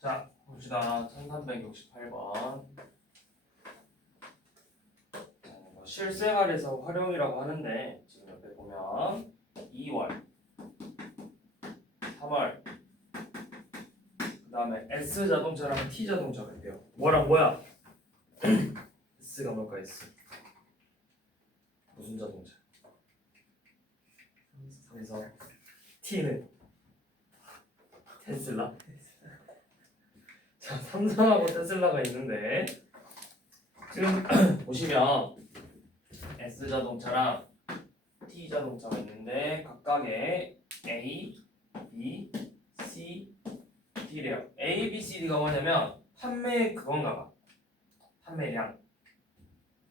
자, 봅시다. 1368번. 실생활에서 활용이라고 하는데 지금 옆에 보면 2월, 3월, 그 다음에 S자동차랑 T자동차가 있대요. 뭐랑 뭐야? S가 뭘까? S 무슨 자동차? 그래서 T는 테슬라. 자, 삼성하고 테슬라가 있는데 지금 보시면 S자동차랑 T자동차가 있는데 각각의 A, B, C, D래요. A, B, C, D가 뭐냐면 판매 그건가 봐. 판매량.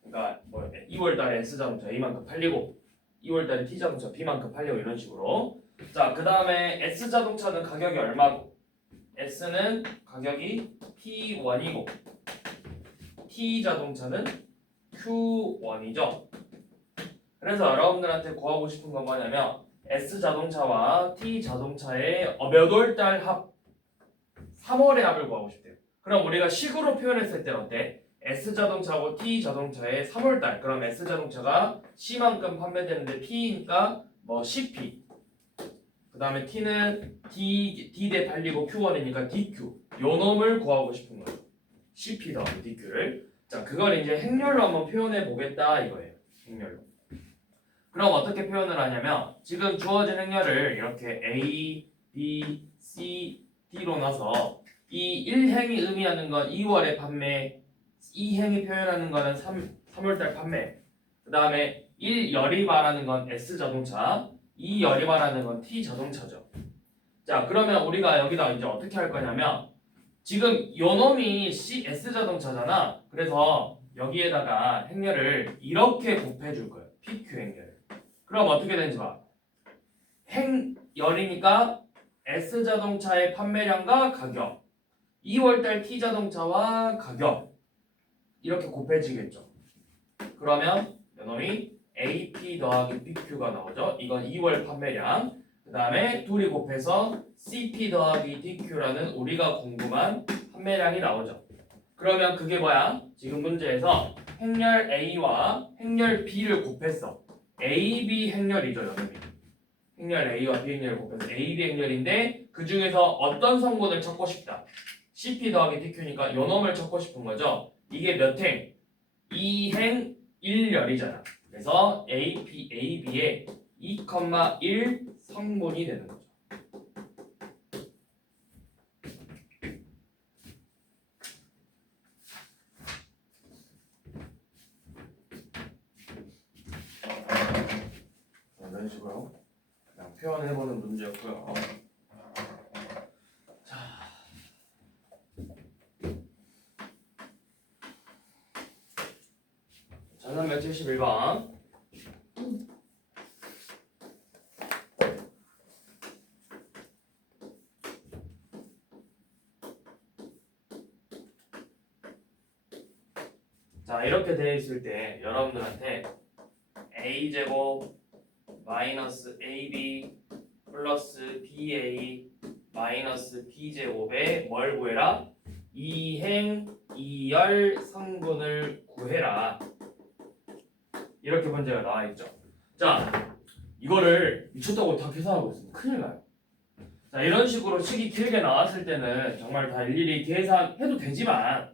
그러니까 뭐 2월달에 S자동차 A만큼 팔리고 2월달에 T자동차 B만큼 팔리고 이런 식으로. 자, 그 다음에 S자동차는 가격이 얼마고 S는 가격이 P1이고 T자동차는 Q1이죠. 그래서 여러분들한테 구하고 싶은 건 뭐냐면 S자동차와 T자동차의 몇 월달 합 3월의 합을 구하고 싶대요. 그럼 우리가 식으로 표현했을 때 어때? S자동차하고 T자동차의 3월달. 그럼 S자동차가 C만큼 판매되는데 P니까 뭐 CP. 그 다음에 T는 D 대 팔리고 Q1이니까 DQ. 요 놈을 구하고 싶은 거예요. CP 더하기 DQ를. 자, 그걸 이제 행렬로 한번 표현해 보겠다 이거예요. 행렬로. 그럼 어떻게 표현을 하냐면 지금 주어진 행렬을 이렇게 A, B, C, D로 나서 이 1행이 의미하는 건 2월의 판매, 2행이 표현하는 거는 3월달 판매, 그 다음에 1열이 말하는 건 S자동차, 2열이 말하는 건 T자동차죠. 자, 그러면 우리가 여기다 이제 어떻게 할 거냐면 지금 요 놈이 S자동차잖아. 그래서 여기에다가 행렬을 이렇게 곱해줄 거예요. PQ 행렬. 그럼 어떻게 되는지 봐. 행열이니까 S자동차의 판매량과 가격, 2월달 T자동차와 가격 이렇게 곱해지겠죠. 그러면 요놈이 AP 더하기 PQ가 나오죠. 이건 2월 판매량. 그 다음에 둘이 곱해서 CP 더하기 DQ라는 우리가 궁금한 판매량이 나오죠. 그러면 그게 뭐야? 지금 문제에서 행렬 A와 행렬 B를 곱했어. AB 행렬이죠, 여러분. 행렬 A와 B 행렬을 곱해서 AB 행렬인데 그 중에서 어떤 성분을 찾고 싶다. CP 더하기 DQ니까 요 놈을 찾고 싶은 거죠. 이게 몇 행? 2행 1열이잖아. 그래서 AB의 2,1 성분이 되는 거죠. 이런 식으로 그냥 표현해보는 문제였고요. 자, 전산면 71번. 자, 이렇게 되어 있을 때 여러분들한테 a제곱 마이너스 ab 플러스 ba 마이너스 b제곱에 뭘 구해라? 2행 2열 성분을 구해라. 이렇게 문제가 나와 있죠. 자, 이거를 미쳤다고 다 계산하고 있으면 큰일 나요. 자, 이런 식으로 식이 길게 나왔을 때는 정말 다 일일이 계산해도 되지만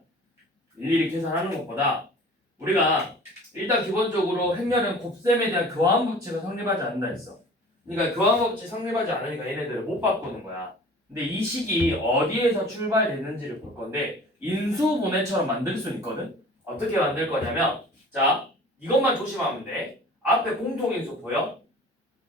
일일이 계산하는 것보다 우리가 일단 기본적으로 행렬은 곱셈에 대한 교환법칙은 성립하지 않는다 했어. 그러니까 교환법칙 성립하지 않으니까 얘네들을 못 바꾸는 거야. 근데 이 식이 어디에서 출발됐는지를 볼 건데 인수분해처럼 만들 수 있거든. 어떻게 만들 거냐면 자, 이것만 조심하면 돼. 앞에 공통인수 보여?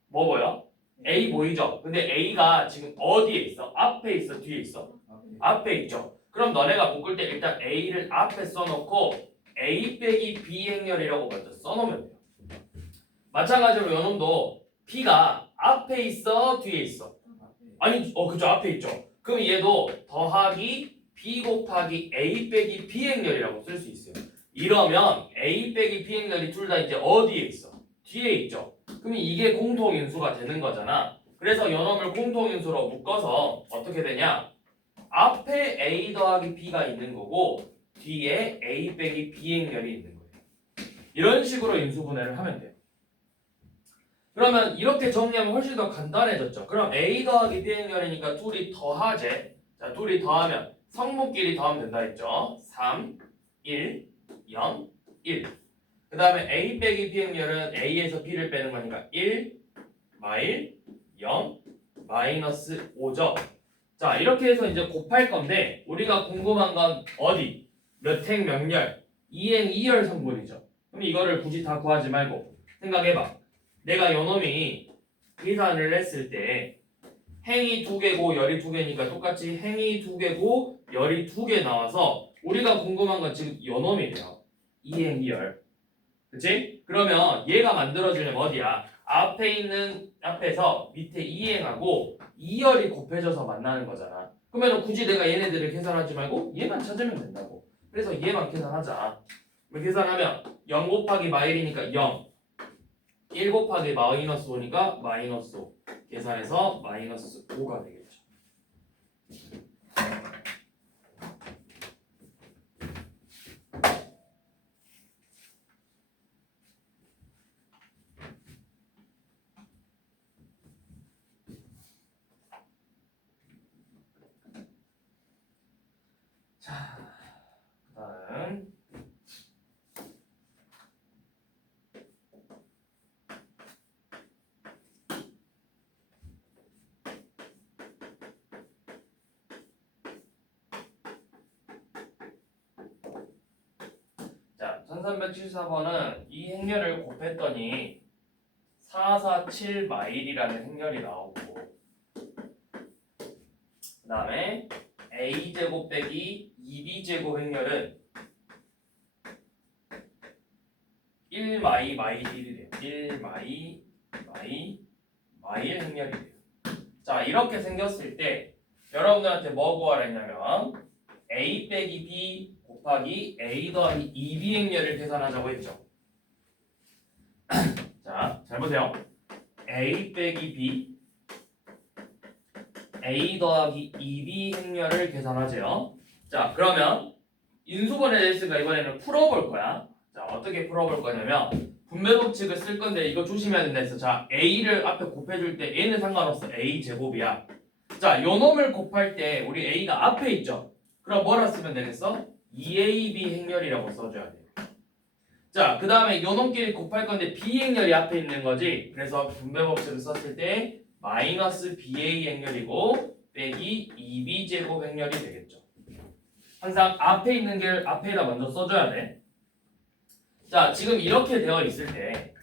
뭐 보여? A 보이죠? 근데 A가 지금 어디에 있어? 앞에 있어? 뒤에 있어? 앞에 있죠. 그럼 너네가 묶을 때 일단 A를 앞에 써놓고 A 빼기 B 행렬이라고 먼저 써놓으면 돼요. 마찬가지로 요놈도 B가 앞에 있어? 뒤에 있어? 아니, 그죠. 앞에 있죠. 그럼 얘도 더하기 B 곱하기 A 빼기 B 행렬이라고 쓸 수 있어요. 이러면 A 빼기 B 행렬이 둘 다 이제 어디에 있어? 뒤에 있죠. 그럼 이게 공통인수가 되는 거잖아. 그래서 요놈을 공통인수로 묶어서 어떻게 되냐? 앞에 A 더하기 B가 있는 거고 뒤에 A 빼기 B 행렬이 있는 거예요. 이런 식으로 인수분해를 하면 돼요. 그러면 이렇게 정리하면 훨씬 더 간단해졌죠. 그럼 A 더하기 B 행렬이니까 둘이 더하재. 자, 둘이 더하면 성분끼리 더하면 된다 했죠. 3, 1, 0, 1. 그 다음에 A 빼기 B 행렬은 A에서 B를 빼는 거니까 1, 마일, 0, 마이너스 5죠. 자, 이렇게 해서 이제 곱할 건데 우리가 궁금한 건 어디? 몇 행 몇 열? 2행 2열 성분이죠. 그럼 이거를 굳이 다 구하지 말고 생각해봐. 내가 요놈이 계산을 했을 때 행이 2개고 열이 2개니까 똑같이 행이 2개고 열이 2개 나와서 우리가 궁금한 건 지금 요놈이래요. 2행 2열. 그치? 그러면 얘가 만들어주려면 어디야? 앞에서 밑에 2행하고 2열이 곱해져서 만나는 거잖아. 그러면 굳이 내가 얘네들을 계산하지 말고 얘만 찾으면 된다고. 그래서 얘만 계산하자. 계산하면 0 곱하기 마일이니까 0, 1 곱하기 마이너스 5니까 마이너스 5. 계산해서 마이너스 5가 되겠죠. 자, 그다음 자, 1374번은 이 행렬을 곱했더니 447 마일이라는 행렬이 나오고 그 다음에 a제곱 빼기 2b제곱 행렬은 1마이 마일 1이래요. 1마이 마일 행렬이래요. 자, 이렇게 생겼을 때 여러분들한테 뭐 구하라 했냐면 a 빼기 b 곱하기 a 더하기 2b 행렬을 계산하자고 했죠. 자, 잘 보세요. a 빼기 b a 더하기 2b 행렬을 계산하세요. 자, 그러면 인수분해 됐으니까 이번에는 풀어볼 거야. 자, 어떻게 풀어볼 거냐면 분배 법칙을 쓸 건데 이거 조심해야 된다 했어. 자, a를 앞에 곱해줄 때 얘는 상관없어. a 제곱이야. 자, 요 놈을 곱할 때 우리 a가 앞에 있죠. 그럼 뭐라 쓰면 되겠어? 2ab 행렬이라고 써줘야 돼. 자, 그 다음에 요 놈끼리 곱할 건데 b 행렬이 앞에 있는 거지. 그래서 분배 법칙을 썼을 때 마이너스 ba 행렬이고 빼기 2b 제곱 행렬이 되겠죠. 항상 앞에 있는 게 앞에다 먼저 써줘야 돼. 자, 지금 이렇게 되어 있을 때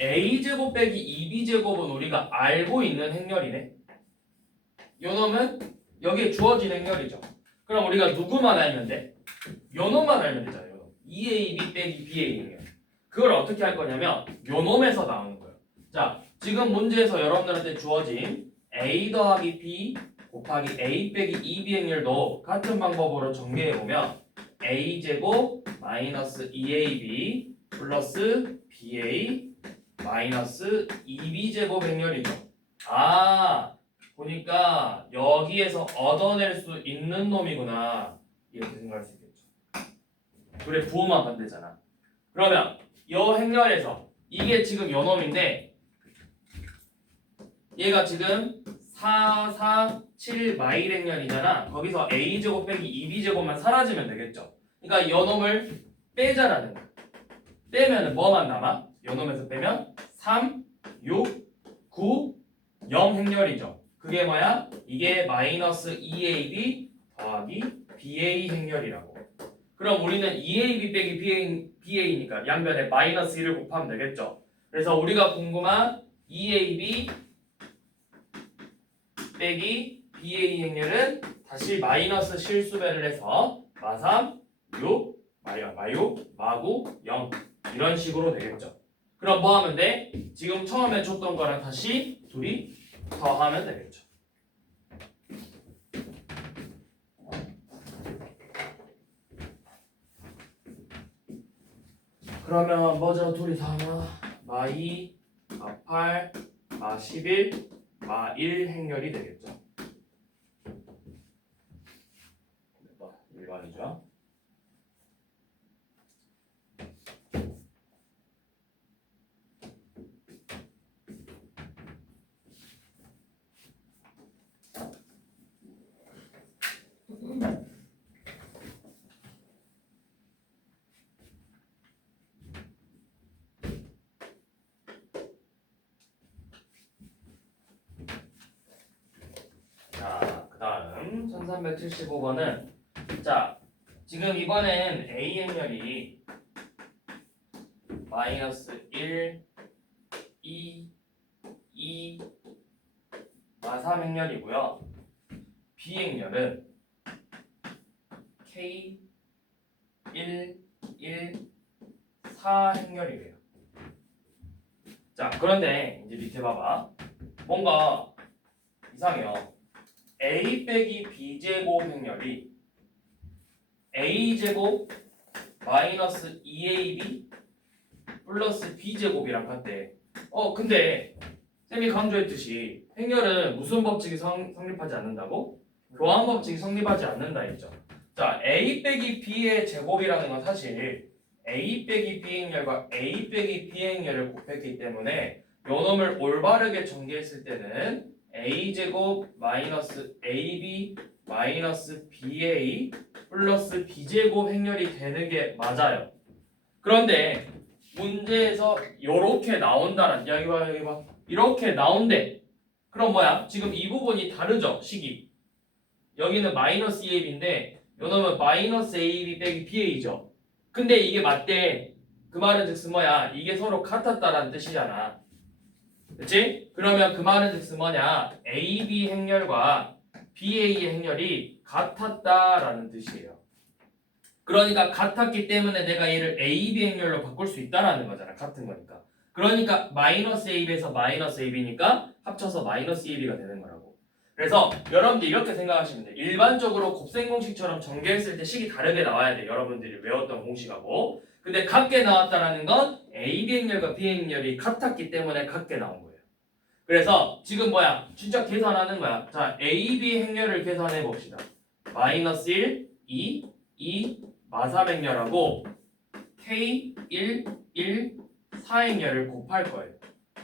a제곱 빼기 2b제곱은 우리가 알고 있는 행렬이네. 요 놈은 여기에 주어진 행렬이죠. 그럼 우리가 누구만 알면 돼? 요 놈만 알면 되잖아요. 요 놈. 2ab 빼기 ba 행렬. 그걸 어떻게 할 거냐면 요 놈에서 나오는 거예요. 자, 지금 문제에서 여러분들한테 주어진 a 더하기 b 곱하기 a 빼기 2b 행렬도 같은 방법으로 정리해보면 a제곱 마이너스 2ab 플러스 ba 마이너스 2b제곱 행렬이죠. 아, 보니까 여기에서 얻어낼 수 있는 놈이구나 이렇게 생각할 수 있겠죠. 그래, 부호만 반대잖아. 그러면 요 행렬에서 이게 지금 요 놈인데 얘가 지금 4, 4, 7 마일 행렬이잖아. 거기서 a제곱 빼기 2b제곱만 사라지면 되겠죠. 그러니까 요 놈을 빼자라는 거야. 빼면 뭐만 남아? 요 놈에서 빼면 3, 6, 9, 0 행렬이죠. 그게 뭐야? 이게 마이너스 2ab 더하기 ba 행렬이라고. 그럼 우리는 2ab 빼기 ba니까 양변에 마이너스 1을 곱하면 되겠죠. 그래서 우리가 궁금한 2ab 빼기 ba 행렬은 다시 마이너스 실수배를 해서 마3, 6, 마6, 마9, 0 이런 식으로 되겠죠. 그럼 뭐 하면 돼? 지금 처음에 줬던 거랑 다시 둘이 더하면 되겠죠. 그러면 뭐죠? 둘이 더하면 마2, 마8, 마11, 마1 행렬이 되겠죠. 말이죠. 자, 그 다음 1375번은 자, 지금 이번엔 A 행렬이 마이너스 1, 2, 2, 3 행렬이고요. B 행렬은 K, 1, 1, 4 행렬이래요. 자, 그런데 이제 밑에 봐봐. 뭔가 이상해요. A 빼기 B 제곱 행렬이 A 제곱 마이너스 2AB 플러스 B 제곱이랑 같대. 근데 쌤이 강조했듯이 행렬은 무슨 법칙이 성립하지 않는다고? 교환 법칙이 성립하지 않는다 했죠. 자, A 빼기 B의 제곱이라는 건 사실 A 빼기 B 행렬과 A 빼기 B 행렬을 곱했기 때문에 요 놈을 올바르게 전개했을 때는 A 제곱 마이너스 AB 마이너스 BA 플러스 B 제곱 행렬이 되는 게 맞아요. 그런데 문제에서 요렇게 나온다는 여기 봐 이렇게 나온대. 그럼 뭐야? 지금 이 부분이 다르죠? 식이. 여기는 마이너스 2AB인데 요놈은 마이너스 AB 빼기 BA죠. 근데 이게 맞대. 그 말은 즉슨 뭐야? 이게 서로 같았다라는 뜻이잖아. 그치? 그러면 그 말은 즉슨 뭐냐? AB 행렬과 BA 행렬이 같았다라는 뜻이에요. 그러니까 같았기 때문에 내가 얘를 AB 행렬로 바꿀 수 있다라는 거잖아. 같은 거니까. 그러니까 마이너스 AB에서 마이너스 AB니까 합쳐서 마이너스 AB가 되는 거라고. 그래서 여러분들 이렇게 생각하시면 돼요. 일반적으로 곱셈 공식처럼 전개했을 때 식이 다르게 나와야 돼. 여러분들이 외웠던 공식하고. 근데 같게 나왔다라는 건 AB 행렬과 B 행렬이 같았기 때문에 같게 나온 거예요. 그래서 지금 뭐야? 진짜 계산하는 거야. 자, AB 행렬을 계산해 봅시다. 마이너스 1, 2, 2, 마사행렬하고 K, 1, 1, 4행렬을 곱할 거예요.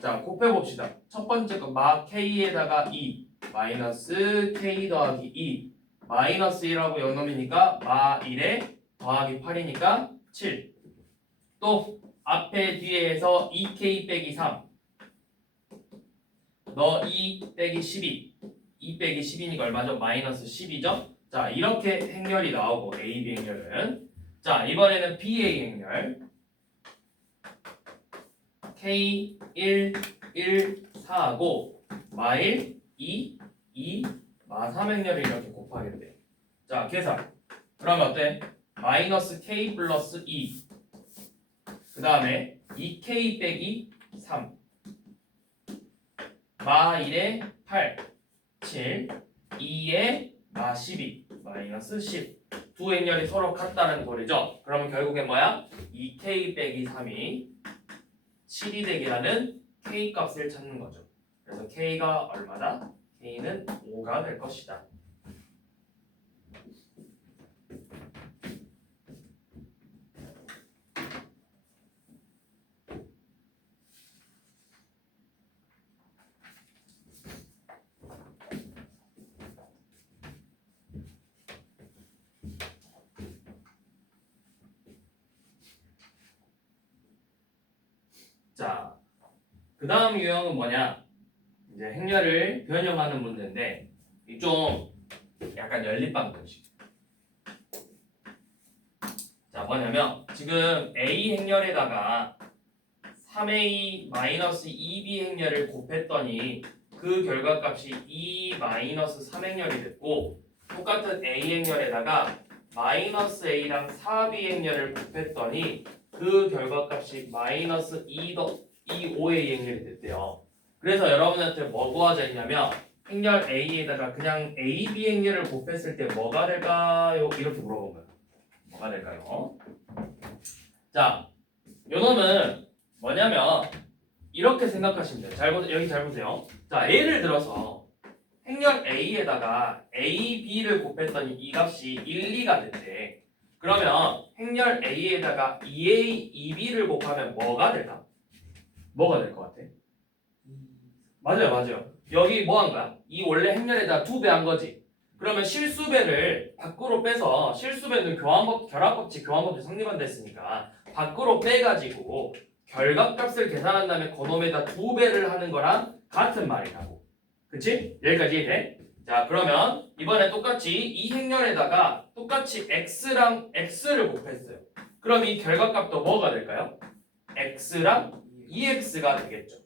자, 곱해봅시다. 첫 번째 거 마 K에다가 2, 마이너스 K 더하기 2, 마이너스 1하고 연놈이니까 마 1에 더하기 8이니까 7. 또 앞에 뒤에서 2K 빼기 3, 너 2 빼기 12, 2 빼기 10이니까 얼마죠? 마이너스 10이죠? 자, 이렇게 행렬이 나오고 AB 행렬은 자, 이번에는 BA 행렬 K 1, 1, 4하고 마1, 2, 2, 마3 행렬을 이렇게 곱하게 돼. 자, 계산. 그러면 어때? 마이너스 K 플러스 2. 그 다음에 2K 빼기 3. 마1에 8, 7, 2에 마12, 마이너스 10. 두 행렬이 서로 같다는 거리죠. 그러면 결국엔 뭐야? 2K 빼기 3이 7이 되게 하는 K 값을 찾는 거죠. 그래서 K가 얼마다? K는 5가 될 것이다. 자, 그 다음 유형은 뭐냐? 이제 행렬을 변형하는 문제인데 이 좀 약간 연립방 공식. 자, 뭐냐면 지금 A 행렬에다가 3A-2B 행렬을 곱했더니 그 결과값이 2-3행렬이 됐고 똑같은 A 행렬에다가 마이너스 A랑 4B 행렬을 곱했더니 그 결과값이 마이너스 2-5A 행렬이 됐대요. 그래서 여러분한테 뭐 구하자 했냐면 행렬 A에다가 그냥 AB 행렬을 곱했을 때 뭐가 될까요? 이렇게 물어본 거예요. 뭐가 될까요? 자, 요놈은 뭐냐면 이렇게 생각하시면 돼요. 여기 잘 보세요. 자, 예를 들어서 행렬 A에다가 A, B를 곱했더니 이 값이 1, 2가 됐대. 그러면 행렬 A에다가 2A, 2B를 곱하면 뭐가 될까? 뭐가 될 것 같아? 맞아요, 맞아요. 여기 뭐 한 거야? 이 원래 행렬에다 2배 한 거지. 그러면 실수배를 밖으로 빼서 실수배는 결합법칙 교환법칙 성립한다 했으니까 밖으로 빼가지고 결각값을 계산한 다음에 그놈에다 2배를 하는 거랑 같은 말이라고. 그치? 여기까지 이해돼? 자, 그러면 이번에 똑같이 이 행렬에다가 똑같이 x랑 x를 곱했어요. 그럼 이 결과값도 뭐가 될까요? x랑 2x가 되겠죠.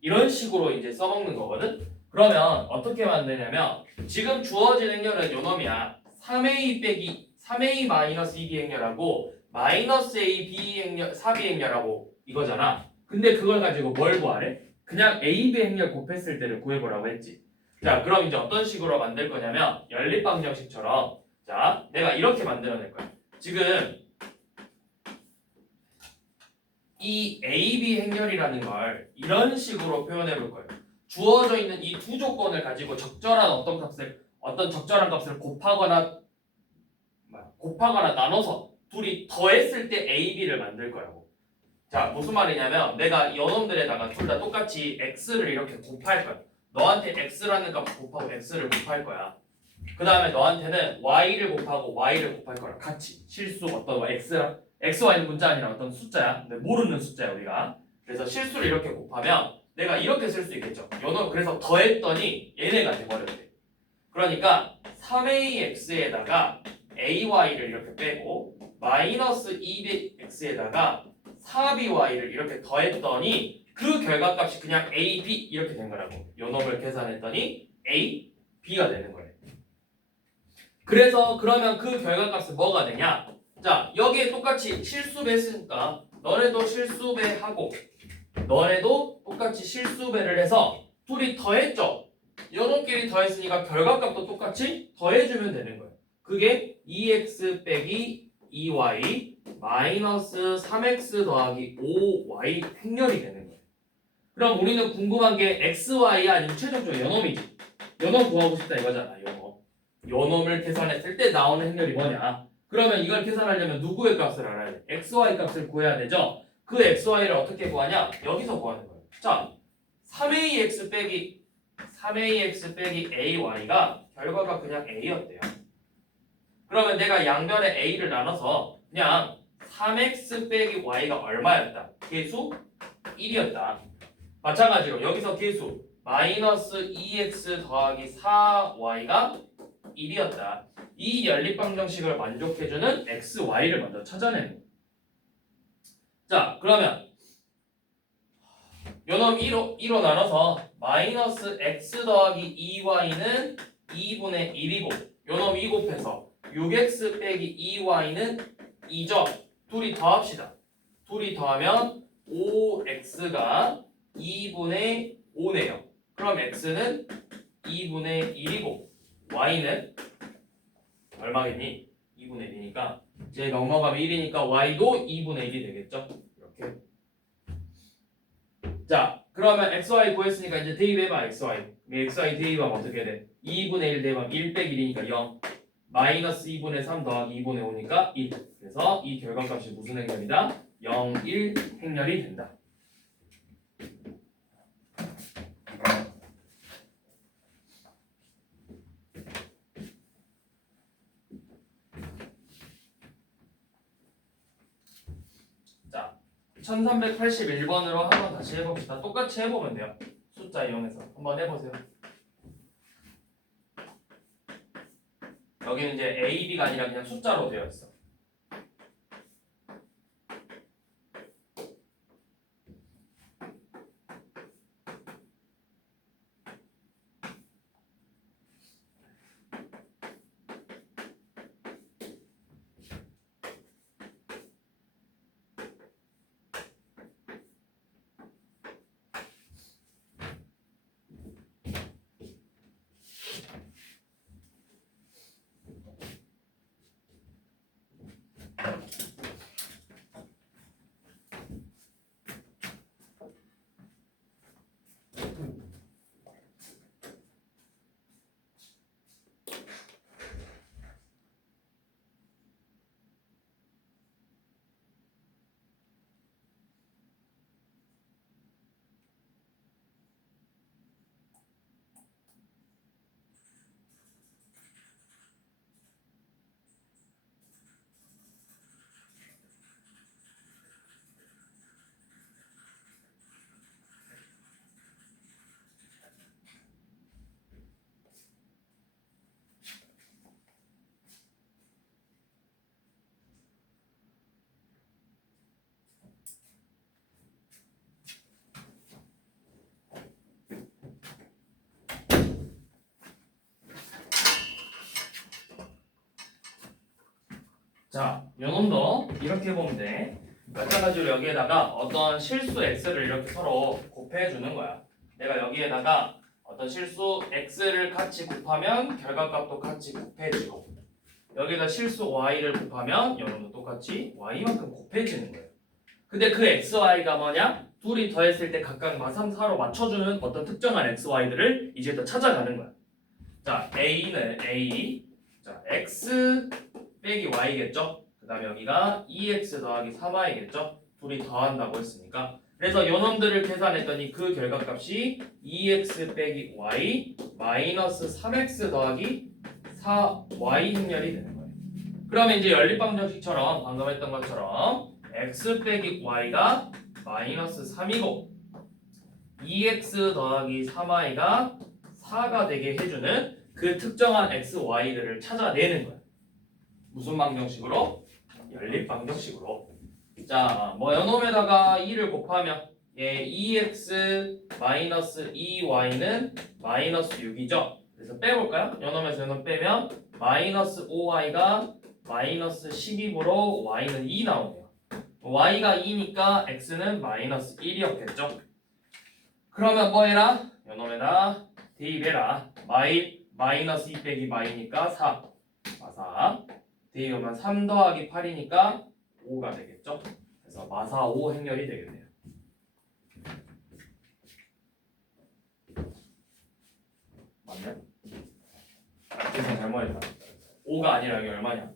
이런 식으로 이제 써먹는 거거든. 그러면 어떻게 만드냐면 지금 주어진 행렬은 요놈이야. 3a 빼기 3a 마이너스 2b 행렬하고 마이너스 a b 행렬 4b 행렬하고 이거잖아. 근데 그걸 가지고 뭘 구하래? 그냥 a, b 행렬 곱했을 때를 구해보라고 했지. 자, 그럼 이제 어떤 식으로 만들 거냐면 연립방정식처럼 자, 내가 이렇게 만들어낼 거야. 지금 이 a, b 행렬이라는 걸 이런 식으로 표현해 볼 거예요. 주어져 있는 이 두 조건을 가지고 적절한 어떤 적절한 값을 곱하거나 나눠서 둘이 더했을 때 a, b를 만들 거라고. 자, 무슨 말이냐면 내가 이놈들에다가 둘 다 똑같이 x를 이렇게 곱할 거야. 너한테 x라는 값 곱하고 x를 곱할 거야. 그 다음에 너한테는 y를 곱하고 y를 곱할 거야. 같이 실수 어떤 x랑 xy는 문자 아니라 어떤 숫자야. 근데 모르는 숫자야 우리가. 그래서 실수를 이렇게 곱하면 내가 이렇게 쓸 수 있겠죠. 그래서 더했더니 얘네가 돼버렸대. 그러니까 3ax에다가 ay를 이렇게 빼고 마이너스 2x에다가 4by를 이렇게 더했더니 그 결과값이 그냥 a, b 이렇게 된 거라고. 요 놈을 계산했더니 a, b가 되는 거예요. 그래서 그러면 그 결과값은 뭐가 되냐? 자, 여기에 똑같이 실수배 했으니까 너네도 실수배하고 너네도 똑같이 실수배를 해서 둘이 더했죠? 요놈끼리 더했으니까 결과값도 똑같이 더해주면 되는 거예요. 그게 2x 빼기 2y 마이너스 3x 더하기 5y 행렬이 되는 거예요. 그럼 우리는 궁금한 게 xy 아니면 최종적으로 요놈이지. 요놈 구하고 싶다 이거잖아. 요놈을 계산했을 때 나오는 행렬이 뭐냐. 그러면 이걸 계산하려면 누구의 값을 알아야 돼? xy 값을 구해야 되죠. 그 xy를 어떻게 구하냐? 여기서 구하는 거예요. 자, 3ax 빼기 ay가 결과가 그냥 a였대요. 그러면 내가 양변에 a를 나눠서 그냥 3x 빼기 y가 얼마였다? 계수 1이었다. 마찬가지로 여기서 계수 마이너스 2x 더하기 4y가 1이었다. 이 연립방정식을 만족해주는 xy를 먼저 찾아내는 거예요. 자, 그러면 요놈 2로 나눠서 마이너스 x 더하기 2y는 2분의 1이고 요놈 2 곱해서 6x 빼기 2y는 2죠. 둘이 더합시다. 둘이 더하면 5x가 2분의 5네요. 그럼 x는 2분의 1이고 y는 얼마겠니? 2분의 1이니까 제 넘어가면 1이니까 y도 2분의 1이 되겠죠. 이렇게. 자, 그러면 xy 구했으니까 이제 대입해봐 xy. xy 대입하면 어떻게 돼? 2분의 1 대입하면 1 빼기 1이니까 0. 마이너스 2분의 3 더하기 2분의 5니까 1. 그래서 이 결과값이 무슨 행렬이다? 0, 1 행렬이 된다. 자, 1381번으로 한번 다시 해봅시다. 똑같이 해보면 돼요. 숫자 이용해서 한번 해보세요. 여기는 이제 A, B가 아니라 그냥 숫자로 되어 있어. 자, 요 놈도 이렇게 보면 돼. 마찬가지로 여기에다가 어떤 실수 x를 이렇게 서로 곱해 주는 거야. 내가 여기에다가 어떤 실수 x를 같이 곱하면 결과값도 같이 곱해지고, 여기다 실수 y를 곱하면 여러분도 똑같이 y만큼 곱해지는 거예요. 근데 그 xy가 뭐냐? 둘이 더했을 때 각각 마삼, 4로 맞춰주는 어떤 특정한 xy들을 이제 또 찾아가는 거야. 자, a는 a, 자 x 빼기 y겠죠? 그 다음에 여기가 2x 더하기 3y겠죠? 둘이 더한다고 했으니까. 그래서 요 놈들을 계산했더니 그 결과값이 2x 빼기 y 마이너스 3x 더하기 4y 행렬이 되는 거예요. 그러면 이제 연립방정식처럼 방금 했던 것처럼 x 빼기 y가 마이너스 3이고 2x 더하기 3y가 4가 되게 해주는 그 특정한 x, y들을 찾아내는 거예요. 무슨 방정식으로? 연립방정식으로. 자, 뭐 요놈에다가 2를 곱하면 2x 마이너스 2y는 마이너스 6이죠. 그래서 빼볼까요? 요놈에서 요놈 빼면 마이너스 5y가 마이너스 12으로 y는 2 나오네요. y가 2니까 x는 마이너스 1이었겠죠. 그러면 뭐 해라? 요놈에다 대입해라. 마이너스 2 빼기 마이니까 4. 4. 대입하면 3 더하기 8이니까 5가 되겠죠. 그래서 마사 5 행렬이 되겠네요. 맞냐? 계산 잘못했다. 5가 아니라 여기 얼마냐?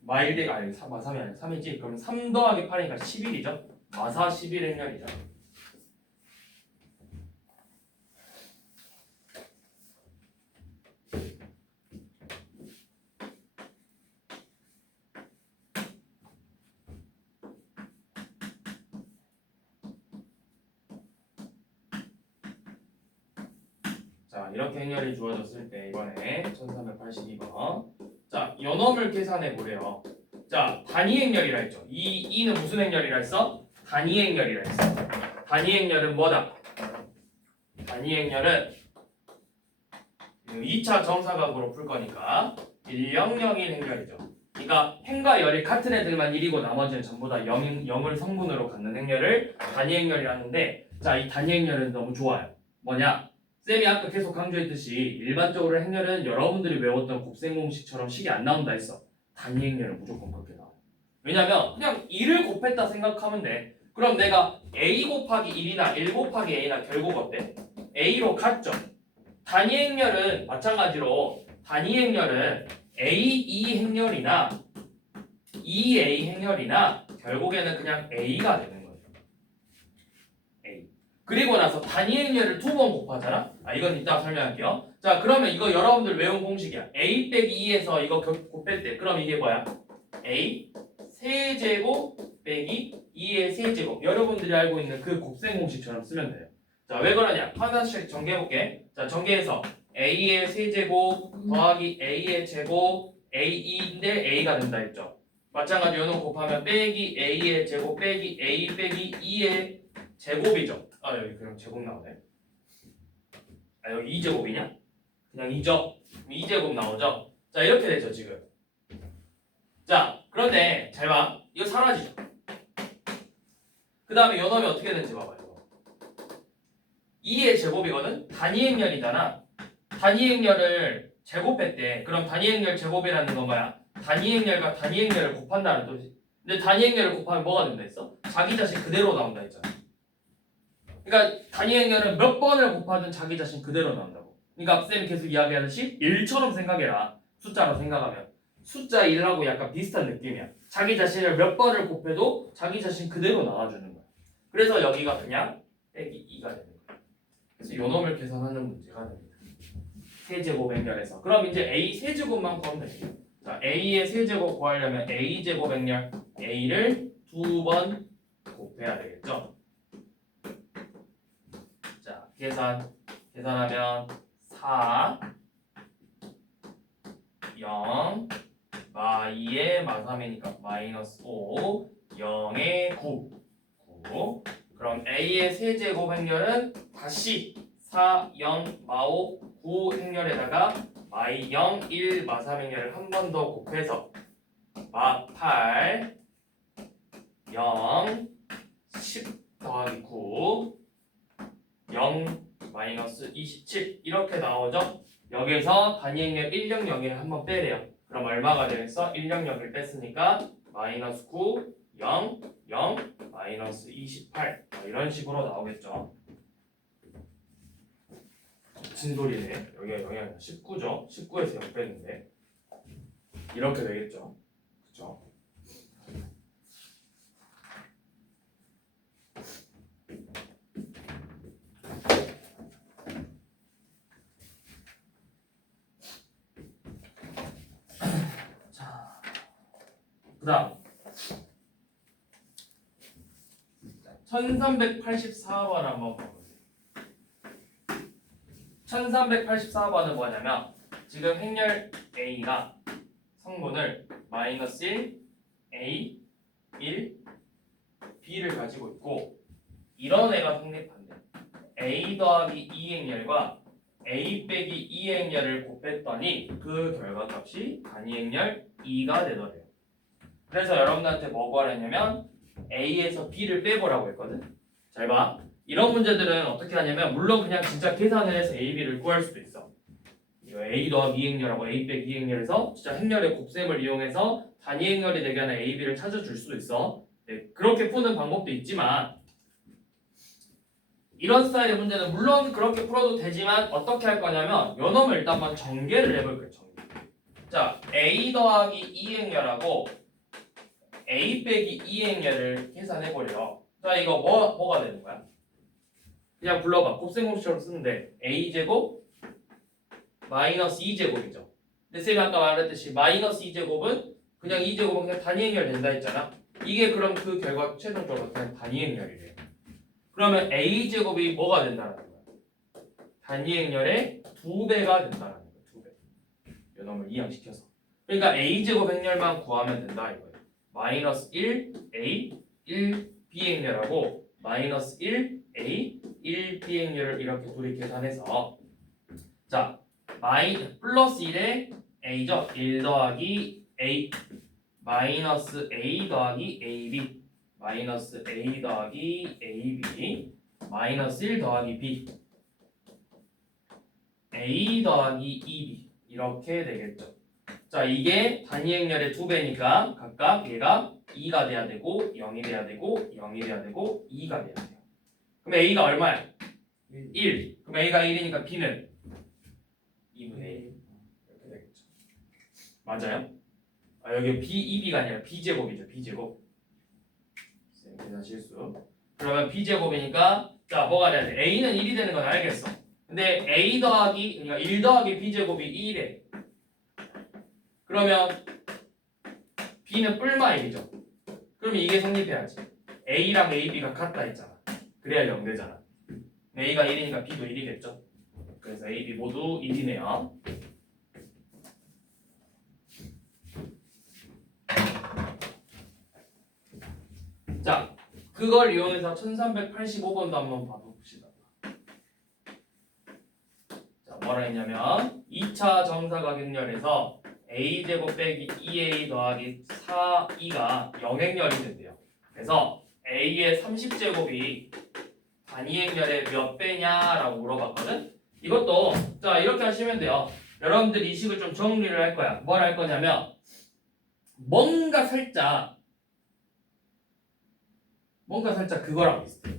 마일대가 아니 마삼이 아니라 3이지. 그럼 3 더하기 8이니까 11이죠. 마사 11 행렬이죠. 자, 이렇게 행렬이 주어졌을 때 이번에 1382번. 자, 요놈을 계산해 보래요. 자, 단위 행렬이라 했죠. 이 2는 무슨 행렬이라 했어? 단위 행렬이라 했어. 단위 행렬은 뭐다? 단위 행렬은 2차 정사각으로 풀 거니까 1001 행렬이죠. 그러니까 행과 열이 같은 애들만 1이고 나머지는 전부 다 0을 성분으로 갖는 행렬을 단위 행렬이라는데, 자, 이 단위 행렬은 너무 좋아요. 뭐냐? 쌤이 아까 계속 강조했듯이 일반적으로 행렬은 여러분들이 외웠던 곱셈 공식처럼 식이 안 나온다 했어. 단위 행렬은 무조건 그렇게 나와. 왜냐면 그냥 2를 곱했다 생각하면 돼. 그럼 내가 a 곱하기 1이나 1 곱하기 a나 결국 어때? a로 같죠. 단위 행렬은 마찬가지로 단위 행렬은 a2 행렬이나 2a 행렬이나 결국에는 그냥 a가 되는 거예요. a. 그리고 나서 단위 행렬을 2번 곱하잖아. 이건 이따 설명할게요. 자, 그러면 이거 여러분들 외운 공식이야. a 빼기 2에서 이거 곱할 때 그럼 이게 뭐야? a 세제곱 빼기 2의 세제곱. 여러분들이 알고 있는 그 곱셈 공식처럼 쓰면 돼요. 자, 왜 그러냐? 하나씩 정리해볼게. 자, 정리해서 a의 세제곱 더하기 a의 제곱 a2인데 a가 된다 했죠. 마찬가지로 요놈 곱하면 빼기 a의 제곱 빼기 a 빼기 2의 제곱이죠. 여기 그냥 제곱 나오네. 여기 2제곱이냐? 그냥 2죠. 2제곱 나오죠. 자, 이렇게 되죠 지금. 자, 그런데 잘 봐. 이거 사라지죠. 그 다음에 요놈이 어떻게 되는지 봐봐요. 2의 제곱이거든? 단위 행렬이잖아. 단위 행렬을 제곱했대. 그럼 단위 행렬 제곱이라는 건 뭐야? 단위 행렬과 단위 행렬을 곱한다는 뜻이지. 근데 단위 행렬을 곱하면 뭐가 된다 했어? 자기 자신 그대로 나온다 했잖아. 그러니까 단위 행렬은 몇 번을 곱하든 자기 자신 그대로 나온다고. 그러니까 쌤이 계속 이야기하듯이 1처럼 생각해라. 숫자로 생각하면. 숫자 1하고 약간 비슷한 느낌이야. 자기 자신을 몇 번을 곱해도 자기 자신 그대로 나와주는 거야. 그래서 여기가 그냥 빼기 2가 되는 거야. 그래서 요 놈을 계산하는 문제가 됩니다. 세제곱 행렬에서. 그럼 이제 a 세제곱만 구하면 됩니다. 자, a의 세제곱 구하려면 a제곱 행렬 a를 2번 곱해야 되겠죠. 자, 계산하면 4 0 마2의 마3이니까 마이너스 5 0의 9 그럼 a의 세제곱 행렬은 다시 4 0 마5 9 행렬에다가 마이 0 1 마3 행렬을 한 번 더 곱해서 8 0 10 더하기 9 0 마이너스 27 이렇게 나오죠? 여기서 단위행렬 100을 한번 빼래요. 그럼 얼마가 되겠어? 100을 뺐으니까 마이너스 9 0 0 마이너스 28 이런 식으로 나오겠죠. 무슨 소리네? 여기가 영향이 19죠? 19에서 0 뺐는데 이렇게 되겠죠. 그쵸? 자, 그 다음 1384번 한번 봐보세요. 1384번은 뭐냐면 지금 행렬 A가 성분을 마이너스 1, A, 1, B를 가지고 있고 이런 애가 성립한대. A 더하기 2 행렬과 A 빼기 2 행렬을 곱했더니 그 결과값이 단위 행렬 2가 되더래요. 그래서 여러분들한테 뭐 구하랬냐면 A에서 B를 빼보라고 했거든. 잘 봐. 이런 문제들은 어떻게 하냐면 물론 그냥 진짜 계산을 해서 A, B를 구할 수도 있어. 이거 A 더하기 2 행렬하고 A 빼기 2 행렬에서 진짜 행렬의 곱셈을 이용해서 단위 행렬이 되게 하는 A, B를 찾아줄 수도 있어. 네, 그렇게 푸는 방법도 있지만 이런 스타일의 문제는 물론 그렇게 풀어도 되지만 어떻게 할 거냐면 요 놈을 일단 한번 전개를 해볼 거예요. 전개. 자, A 더하기 2 행렬하고 A 빼기 2 행렬을 계산해보래요. 자, 이거 뭐가 되는 거야? 그냥 불러봐. 곱셈공식처럼 쓰는데 A제곱 마이너스 2제곱이죠. 근데 쌤이 아까 말했듯이 마이너스 2제곱은 그냥 2제곱은 그냥 단위 행렬 된다 했잖아. 이게 그럼 그 결과 최종적으로 그냥 단위 행렬이래요. 그러면 A제곱이 뭐가 된다는 거야? 단위 행렬의 2배가 된다는 거야. 2배. 요 놈을 이항시켜서. 그러니까 A제곱 행렬만 구하면 된다 이거예요. 마이너스 1A 1B 행렬하고 마이너스 1A 1B 행렬을 이렇게 둘이 계산해서 자 플러스 1에 A죠. 1 더하기 A 마이너스 A 더하기 AB 마이너스 A 더하기 AB 마이너스 1 더하기 B A 더하기 2B 이렇게 되겠죠. 자 이게 단위 행렬의 2배니까 각각 얘가 2가 돼야 되고 0이 돼야 되고 0이 돼야 되고 2가 돼야 돼요. 그럼 A가 얼마야? 1. 그럼 A가 1이니까 B는 2분의 1 이렇게 되겠죠. 맞아요? 아 여기 B, 2B가 아니라 B제곱이죠. B제곱. 계산 실수. 그러면 B제곱이니까 자 뭐가 돼야 돼? A는 1이 되는 건 알겠어. 근데 A 더하기 그러니까 1 더하기 B제곱이 1에 그러면 B는 뿔마 1이죠. 그러면 이게 성립해야지. A랑 AB가 같다 했잖아. 그래야 0 되잖아. A가 1이니까 B도 1이겠죠. 그래서 A, B 모두 1이네요. 자, 그걸 이용해서 1385번도 한번 봐봅시다. 자, 뭐라 했냐면 2차 정사각행렬에서 A제곱 빼기 2A 더하기 4E가 영행렬이 된대요. 그래서 A의 30제곱이 단위 행렬의 몇 배냐라고 물어봤거든? 이것도 자 이렇게 하시면 돼요. 여러분들 이 식을 좀 정리를 할 거야. 뭘 할 거냐면 뭔가 살짝 그거랑 비슷해.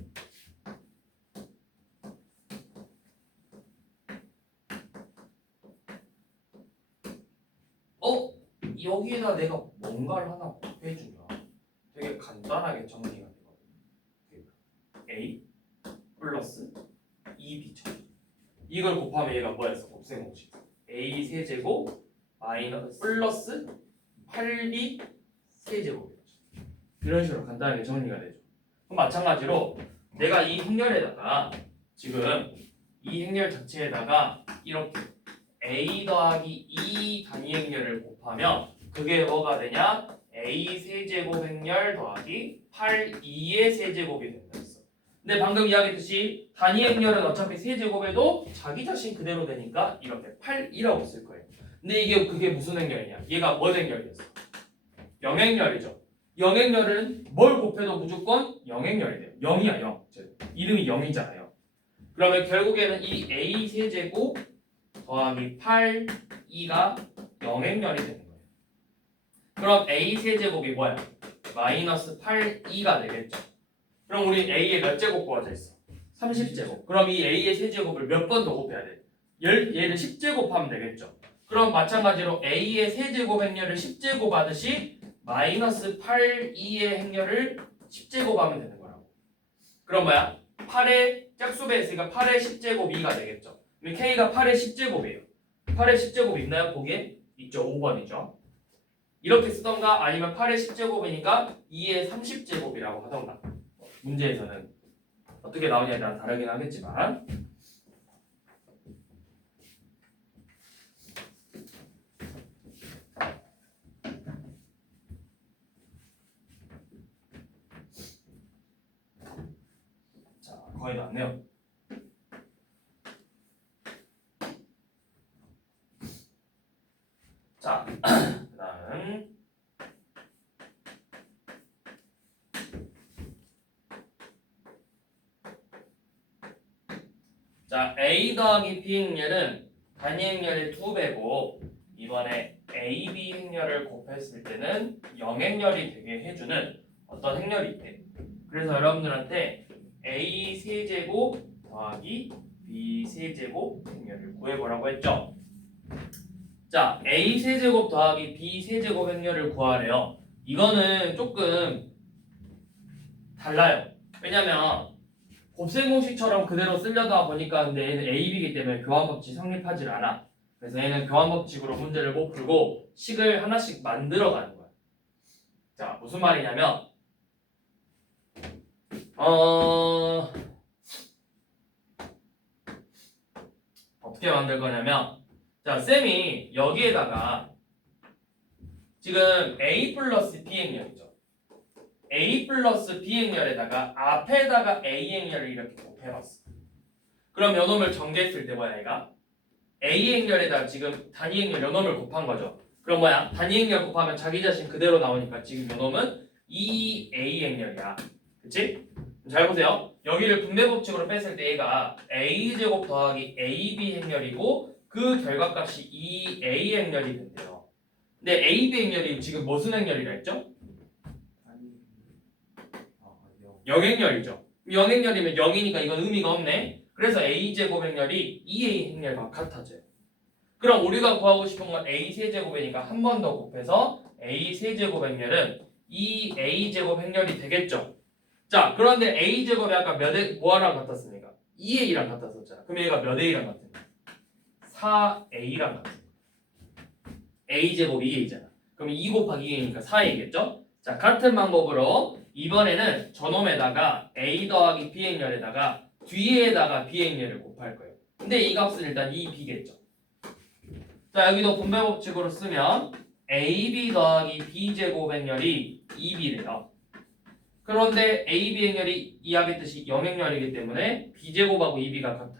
여기에다 내가 뭔가를 하나 곱해주면 되게 간단하게 정리가 되거든요. A 플러스 2B죠. 이걸 곱하면 얘가 뭐였어? 곱셈공식. A 세제곱 마이너스 플러스 8B 세제곱이죠. 이런 식으로 간단하게 정리가 되죠. 그럼 마찬가지로 내가 이 행렬에다가 지금 이 행렬 자체에다가 이렇게 A 더하기 2 단위 행렬을 곱하면 그게 뭐가 되냐? A 세제곱 행렬 더하기 8E의 세제곱이 된다 했어. 근데 방금 이야기했듯이 단위 행렬은 어차피 세제곱에도 자기 자신 그대로 되니까 이렇게 8이라고 쓸 거예요. 근데 그게 무슨 행렬이냐? 얘가 뭔 행렬이었어? 영행열이죠. 영행열은 뭘 곱해도 무조건 영행열이 돼요. 0이야 0. 이름이 0이잖아요. 그러면 결국에는 이 A 세제곱 더하기 8E가 영행열이 되는 거예요. 그럼 A 세제곱이 뭐야? 마이너스 8E가 되겠죠. 그럼 우리 A에 몇 제곱 구하자 했어? 30제곱. 그럼 이 A의 세제곱을 몇 번 더 곱해야 돼? 얘를 10제곱 하면 되겠죠. 그럼 마찬가지로 A의 세제곱 행렬을 10제곱 하듯이 마이너스 8E의 행렬을 10제곱 하면 되는 거라고. 그럼 뭐야? 8의 짝수배 있으니까 8의 10제곱 2가 되겠죠. 그럼 K가 8의 10제곱이에요. 8의 10제곱 있나요? 보기에? 있죠. 5번이죠. 이렇게 쓰던가 아니면 8의 10제곱이니까 2의 30제곱이라고 하던가. 문제에서는 어떻게 나오냐에 따라 다르긴 하겠지만 자 거의 나왔네요. 자 그다음 자 A 더하기 B 행렬은 단위 행렬의 2배고 이번에 A, B 행렬을 곱했을 때는 0행렬이 되게 해주는 어떤 행렬이 있대. 그래서 여러분들한테 A 세제곱 더하기 B 세제곱 행렬을 구해보라고 했죠. 자 A 세제곱 더하기 B 세제곱 행렬을 구하래요. 이거는 조금 달라요. 왜냐면 곱셈 공식처럼 그대로 쓰려다 보니까 근데 얘는 A, B이기 때문에 교환법칙 성립하질 않아. 그래서 얘는 교환법칙으로 문제를 못 풀고 식을 하나씩 만들어가는 거야. 자 무슨 말이냐면 어떻게 만들 거냐면 자 쌤이 여기에다가 지금 A 플러스 B 행렬이죠. A 플러스 B 행렬에다가 앞에다가 A 행렬을 이렇게 곱해봤어. 그럼 요놈을 정제했을 때 뭐야 얘가? A 행렬에다가 지금 단위 행렬 요놈을 곱한 거죠. 그럼 뭐야? 단위 행렬 곱하면 자기 자신 그대로 나오니까 지금 요놈은 2A 행렬이야. 그치? 잘 보세요. 여기를 분배법칙으로 뺐을 때 얘가 A제곱 더하기 AB 행렬이고 그 결과값이 2A 행렬이 된대요. 근데 AB 행렬이 지금 무슨 행렬이라 했죠? 영행렬이죠. 영행렬이면 0이니까 이건 의미가 없네. 그래서 A제곱 행렬이 2A 행렬과 같아져요. 그럼 우리가 구하고 싶은 건 A 세제곱이니까 한 번 더 곱해서 A 세제곱 행렬은 2A제곱 행렬이 되겠죠. 자 그런데 A제곱이 아까 뭐랑 같았습니까? 2A랑 같았었잖아. 그럼 얘가 몇 A랑 같은가? 4A랑 같은 A제곱 2A잖아. 그럼 2 곱하기 2A니까 4A겠죠? 자 같은 방법으로 이번에는 저놈에다가 A 더하기 B 행렬에다가 뒤에다가 B 행렬을 곱할 거예요. 근데 이 값은 일단 2B겠죠. 자 여기도 분배법칙으로 쓰면 AB 더하기 B제곱 행렬이 2B래요. 그런데 AB 행렬이 이야기했듯이 영행렬이기 때문에 B제곱하고 2B가 같아.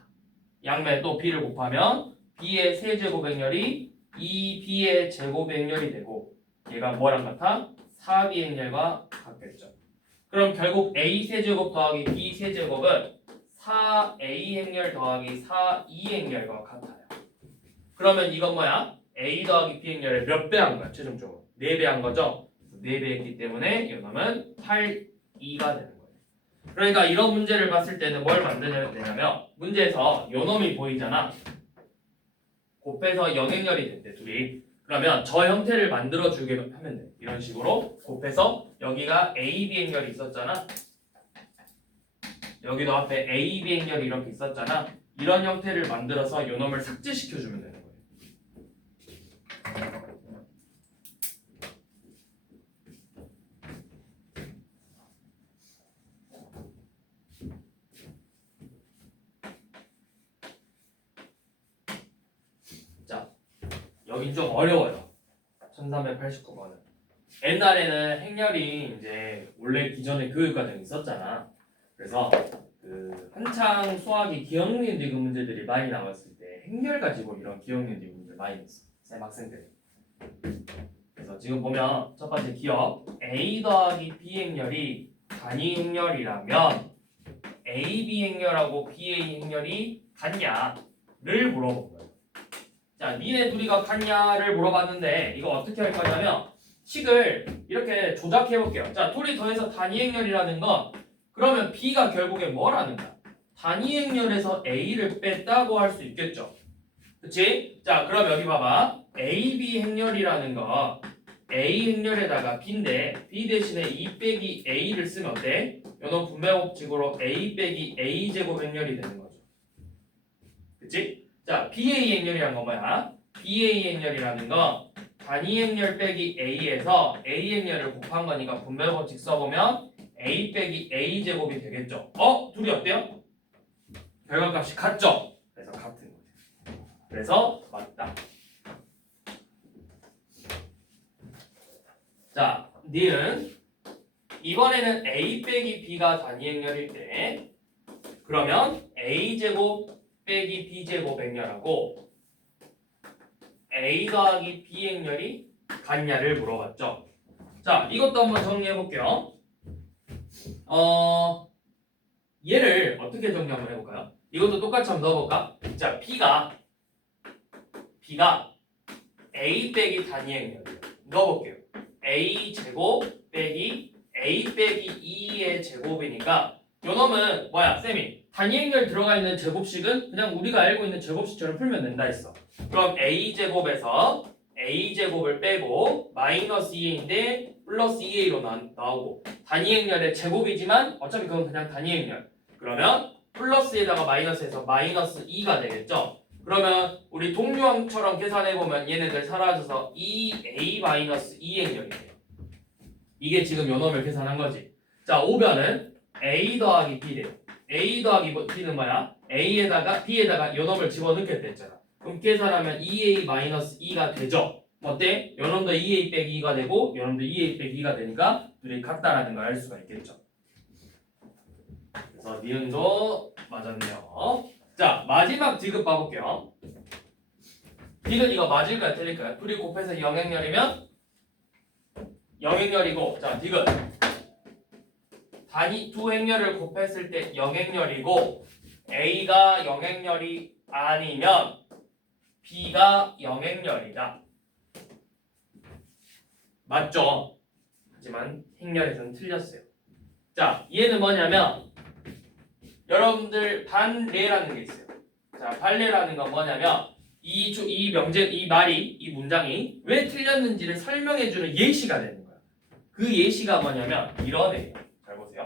양면에 또 B를 곱하면 B의 세제곱 행렬이 2B의 제곱 행렬이 되고 얘가 뭐랑 같아? 4B 행렬과 같겠죠. 그럼 결국 A 세제곱 더하기 B 세제곱은 4A 행렬 더하기 4E 행렬과 같아요. 그러면 이건 뭐야? A 더하기 B 행렬을 몇 배 한 거야? 최종적으로 4배 한 거죠? 4배 했기 때문에 이놈은 8E가 되는 거예요. 그러니까 이런 문제를 봤을 때는 뭘 만들어야 되냐면 문제에서 요놈이 보이잖아. 곱해서 영행렬이 된대 둘이. 그러면 저 형태를 만들어주게 하면 돼. 이런 식으로 곱해서 여기가 AB 행렬이 있었잖아. 여기도 앞에 AB 행렬이 이렇게 있었잖아. 이런 형태를 만들어서 요놈을 삭제시켜주면 되는 거예요. 자, 여긴 좀 어려워요. 1389번은. 옛날에는 행렬이 이제 원래 기존에 교육과정이 있었잖아. 그래서 그 한창 수학이 기억니은디귿 문제들이 많이 나왔을 때 행렬 가지고 이런 기억니은디귿 문제를 많이 냈어. 쌤 학생들이. 그래서 그래서 지금 보면 첫 번째 기억 A 더하기 B 행렬이 단위 행렬이라면 AB 행렬하고 BA 행렬이 같냐를 물어본 거예요. 자, 니네 둘이가 같냐를 물어봤는데 이거 어떻게 할 거냐면 식을 이렇게 조작해 볼게요. 자, 둘이 더해서 단위 행렬이라는 건 그러면 B가 결국에 뭐라는 거야? 단위 행렬에서 A를 뺐다고 할 수 있겠죠. 그치? 자, 그럼 여기 봐봐. AB 행렬이라는 거 A 행렬에다가 B인데 B 대신에 2 빼기 A를 쓰면 어때? 요놈 분배법칙으로 A 빼기 A 제곱 행렬이 되는 거죠. 그치? 자, BA 행렬이란 건 뭐야? BA 행렬이라는 건 단위 행렬 빼기 A에서 A 행렬을 곱한 거니까 분배법칙 써보면 A 빼기 A 제곱이 되겠죠. 둘이 어때요? 결과값이 같죠? 그래서 같은 거죠. 그래서 맞다. 자, 니은 이번에는 A 빼기 B가 단위 행렬일 때 그러면 A 제곱 빼기 B 제곱 행렬하고 A 더하기 B 행렬이 같냐를 물어봤죠. 자, 이것도 한번 정리해 볼게요. 얘를 어떻게 정리 한번 해볼까요? 이것도 똑같이 한번 넣어볼까? 자, B가 A 빼기 단위 행렬이에요. 넣어볼게요. A 제곱 빼기 A 빼기 2의 제곱이니까 요놈은 뭐야 쌤이 단위 행렬 들어가 있는 제곱식은 그냥 우리가 알고 있는 제곱식처럼 풀면 된다 했어. 그럼 A 제곱에서 A 제곱을 빼고 마이너스 2a인데 플러스 2a로 나오고 단위 행렬의 제곱이지만 어차피 그건 그냥 단위 행렬. 그러면 플러스에다가 마이너스에서 마이너스 2가 되겠죠. 그러면 우리 동류항처럼 계산해보면 얘네들 사라져서 2a 마이너스 2 행렬이 돼요. 이게 지금 요놈을 계산한 거지. 자, 5변은 a 더하기 b 돼요. a 더하기 b는 뭐야? a에다가 b에다가 요놈을 집어넣게 됐잖아. 그럼 계산하면 2a 마이너스 2가 되죠. 어때? 요놈도 2a 빼기 2가 되고 요놈도 2a 빼기 2가 되니까 둘이 같다라는 걸 알 수가 있겠죠. 그래서 니은도 맞았네요. 자, 마지막 디귿 봐볼게요. 디귿 이거 맞을까요? 틀릴까요? 둘이 곱해서 영행렬이면 영행렬이고, 자, 디귿 단위 두 행렬을 곱했을 때 영행렬이고 A가 영행렬이 아니면 B가 영행렬이다. 맞죠? 하지만 행렬에서는 틀렸어요. 자, 얘는 뭐냐면 여러분들 반례라는 게 있어요. 자, 반례라는 건 뭐냐면 이 말이 이 문장이 왜 틀렸는지를 설명해주는 예시가 되는 거야. 그 예시가 뭐냐면 이런 애예요. 잘 보세요.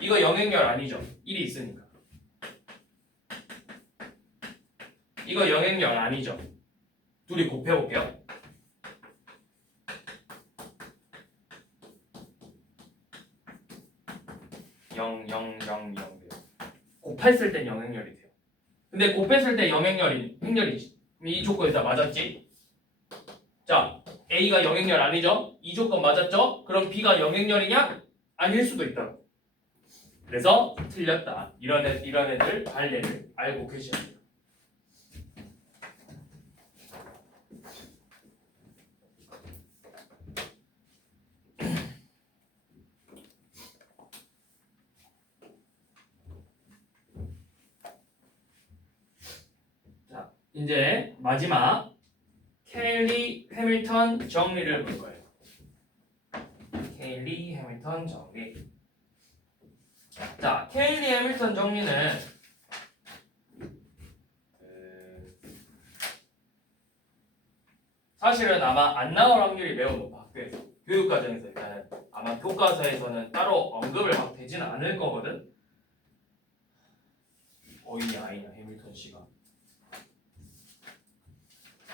이거 영행렬 아니죠? 1이 있으니까. 이거 영행렬 아니죠? 둘이 곱해볼게요. 0, 0, 0, 0 돼요. 곱했을 땐 영행렬이 돼요. 근데 곱했을 때 행렬이지. 이 조건이 다 맞았지? 자, A가 영행렬 아니죠? 이 조건 맞았죠? 그럼 B가 영행렬이냐? 아닐 수도 있다. 그래서 틀렸다. 이런 애들 반례를 알고 계셔야 돼요. 자, 이제 마지막 케일리 해밀턴 정리를 볼 거예요. 케일리 해밀턴 정리. 자, 케일리 해밀턴 정리는 사실은 아마 안 나올 확률이 매우 높아. 학교에서 교육과정에서 일단은 아마 교과서에서는 따로 언급을 막 되지는 않을 거거든. 어이냐 아이냐 해밀턴 씨가.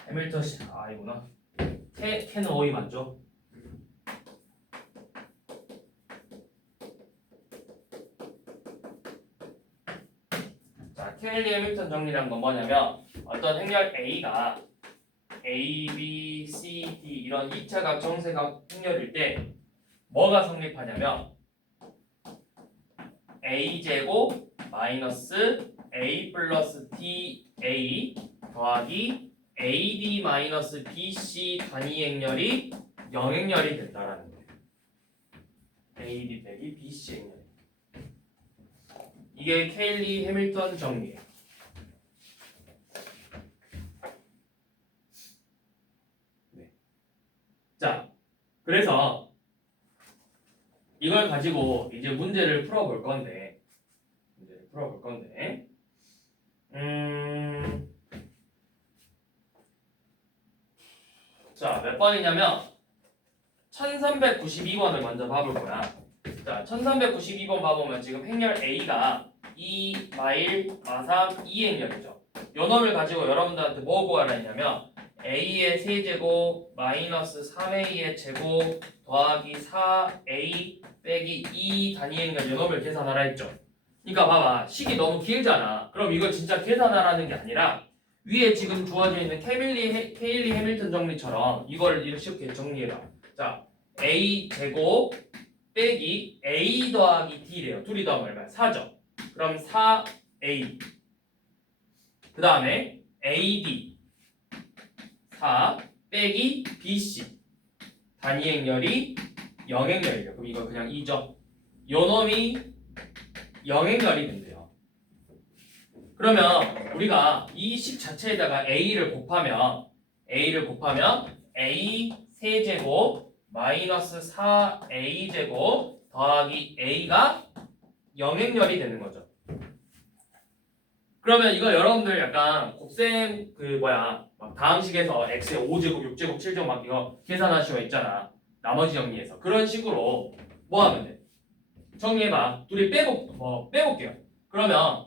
해밀턴 씨 아이구나. 캐는 어이 맞죠? 자, 케일리 해밀턴 정리란 건 뭐냐면 어떤 행렬 A가 A, B, C, D 이런 2차각 정세각 행렬일 때 뭐가 성립하냐면 A 제곱 마이너스 A 플러스 DA 더하기 AD-BC 단위행렬이 영행렬이 된다라는 거예요. AD 빼기 BC 행렬. 이게 케일리 해밀턴 정리예요. 네. 자, 그래서 이걸 가지고 이제 문제를 풀어볼 건데, 자, 몇 번이냐면 1392번을 먼저 봐볼 거야. 자, 1392번 봐보면 지금 행렬 A가 2, 마일, 마삼, 2행렬이죠. 요 놈을 가지고 여러분들한테 뭐 구하라 했냐면 A의 세제곱 마이너스 3A의 제곱 더하기 4A 빼기 2 단위행렬 요 놈을 계산하라 했죠. 그러니까 봐봐, 식이 너무 길잖아. 그럼 이걸 진짜 계산하라는 게 아니라 위에 지금 주어져 있는 케일리 해밀턴 정리처럼 이걸 이렇게 정리해라. 자, A 제곱 빼기 A 더하기 D래요. 둘이 더하면 얼마야? 4죠. 그럼 4A 그 다음에 AD 4 빼기 BC 단위행렬이 영행렬이에요. 그럼 이거 그냥 2죠. 요 놈이 영행렬이 된대요. 그러면 우리가 이 식 자체에다가 A를 곱하면 A 세제곱 마이너스 4A제곱 더하기 A가 영행렬이 되는 거죠. 그러면 이거 여러분들 약간 곱셈 막 다항식에서 x의 5제곱, 6제곱, 7제곱 막 이거 계산하시고 있잖아. 나머지 정리해서 그런 식으로 뭐 하면 돼? 정리해봐. 둘이 빼볼게요. 그러면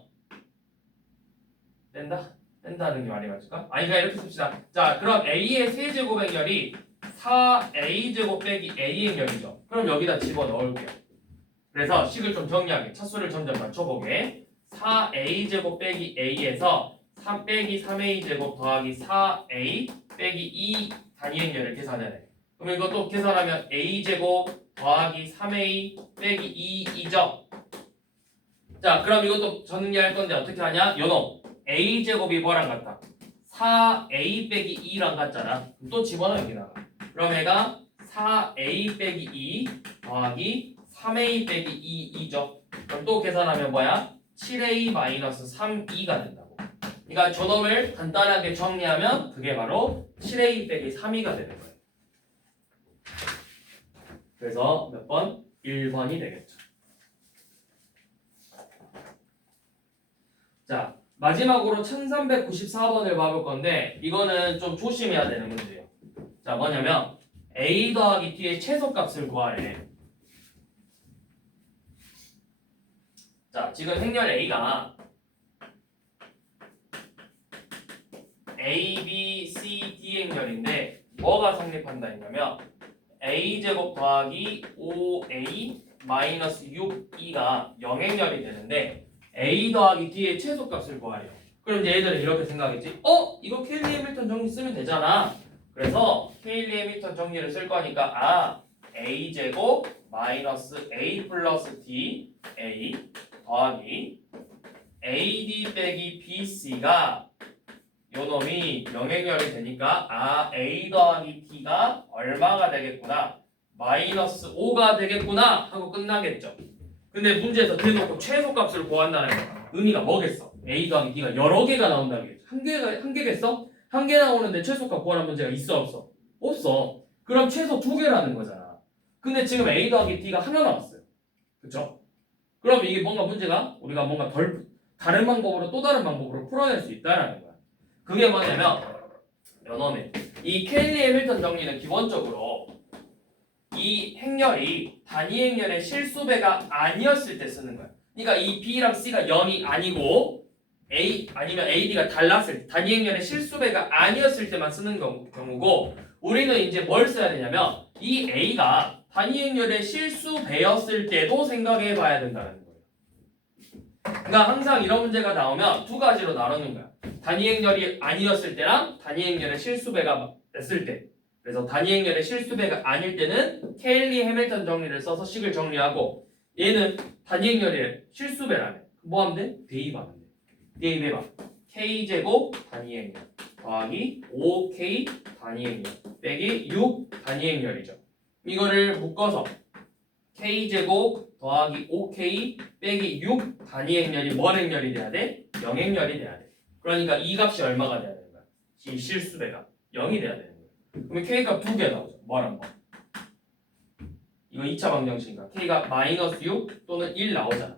뺀다는 게 말이 맞을까? 아니 그냥 이렇게 씁시다. 자, 그럼 A의 세제곱 행렬이 4A제곱 빼기 A행렬이죠. 그럼 여기다 집어넣을게요. 그래서 식을 좀 정리하게 차수를 점점 맞춰보게 4A제곱 빼기 A에서 3 빼기 3A제곱 더하기 4A 빼기 2 단위행렬을 계산해야 돼. 그럼 이것도 계산하면 A제곱 더하기 3A 빼기 2이죠. 자, 그럼 이것도 정리할 건데 어떻게 하냐? 요놈 A제곱이 뭐랑 같다? 4A 빼기 2랑 같잖아. 그럼 또 집어넣어 여기다가. 그럼 얘가 4A 빼기 2 더하기 3A 빼기 2이죠. 그럼 또 계산하면 뭐야? 7A 마이너스 3E가 된다고. 그러니까 저놈을 간단하게 정리하면 그게 바로 7A 빼기 3E가 되는 거예요. 그래서 몇 번? 1번이 되겠죠. 자, 마지막으로 1394번을 봐볼 건데 이거는 좀 조심해야 되는 문제예요. 자, 뭐냐면 A 더하기 T의 최소값을 구하래. 자, 지금 행렬 A가 A, B, C, D 행렬인데 뭐가 성립한다 했냐면 A제곱 더하기 5A 마이너스 6E가 영행렬이 되는데 A 더하기 D의 최소값을 구하래요. 그럼 이제 얘들은 이렇게 생각했지? 이거 케일리 해밀턴 정리 쓰면 되잖아. 그래서 케일리 해밀턴 정리를 쓸 거니까 A제곱 마이너스 A 플러스 D A 더하기 AD 빼기 BC가 요놈이 영행렬이 되니까 A 더하기 T가 얼마가 되겠구나? 마이너스 5가 되겠구나 하고 끝나겠죠. 근데 문제에서 대놓고 최소값을 구한다는 의미가 뭐겠어? A 더하기 T가 여러 개가 나온다겠지. 한 개겠어? 한 개 나오는데 최소값 구하는 문제가 있어 없어? 없어. 그럼 최소 2개라는 거잖아. 근데 지금 A 더하기 T가 하나 나왔어요. 그쵸? 그럼 이게 뭔가 문제가 우리가 뭔가 다른 방법으로 또 다른 방법으로 풀어낼 수 있다는 거야. 그게 뭐냐면 요놈의 이 케일리 해밀턴 정리는 기본적으로 이 행렬이 단위 행렬의 실수배가 아니었을 때 쓰는 거야. 그러니까 이 B랑 C가 0이 아니고 A 아니면 AD가 달랐을 때 단위 행렬의 실수배가 아니었을 때만 쓰는 경우고 우리는 이제 뭘 써야 되냐면 이 A가 단위 행렬의 실수배였을 때도 생각해 봐야 된다는 거예요. 그러니까 항상 이런 문제가 나오면 두 가지로 나누는 거야. 단위 행렬이 아니었을 때랑 단위 행렬의 실수배가 됐을 때. 그래서 단위 행렬의 실수배가 아닐 때는 케일리 해밀턴 정리를 써서 식을 정리하고 얘는 단위 행렬의 실수배라네. 뭐 하면 돼? 대입하면 돼. 대입해봐. K제곱 단위 행렬 더하기 5K 단위 행렬 빼기 6 단위 행렬이죠. 이거를 묶어서 K제곱 더하기 5K 빼기 6 단위 행렬이 뭔 행렬이 돼야 돼? 0행렬이 돼야 돼. 그러니까 이 값이 얼마가 돼야 되는 거야? 이 실수배가 0이 돼야 되는 거야. 그러면 K값 2개 나오죠. 뭐랑 뭐? 이거 2차 방정식이니까 K가 마이너스 6 또는 1 나오잖아.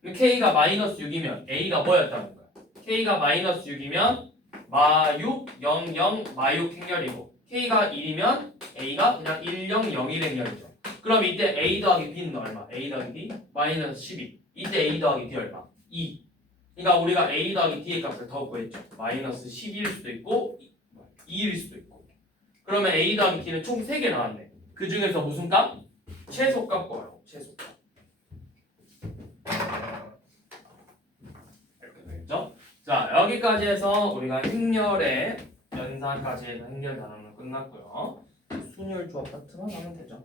그럼 K가 마이너스 6이면 A가 뭐였다는 거야? K가 마이너스 6이면 마6 0 0 마6 행렬이고 K가 1이면 A가 그냥 1 0 0 1 행렬이죠. 그럼 이때 A 더하기 B는 얼마? A 더하기 B 마이너스 12. 이때 A 더하기 B 얼마? 2. 그러니까 우리가 A 더하기 D의 값을 더 구했죠. 마이너스 12일 수도 있고 2일 수도 있고. 그러면 A 더하기 D는 총 3개 나왔네. 그 중에서 무슨 값? 최소값 구하라고. 최소값. 이렇게 되겠죠? 자, 여기까지 해서 우리가 행렬의 연산까지 해서 행렬 단원은 끝났고요. 순열 조합 파트만 하면 되죠.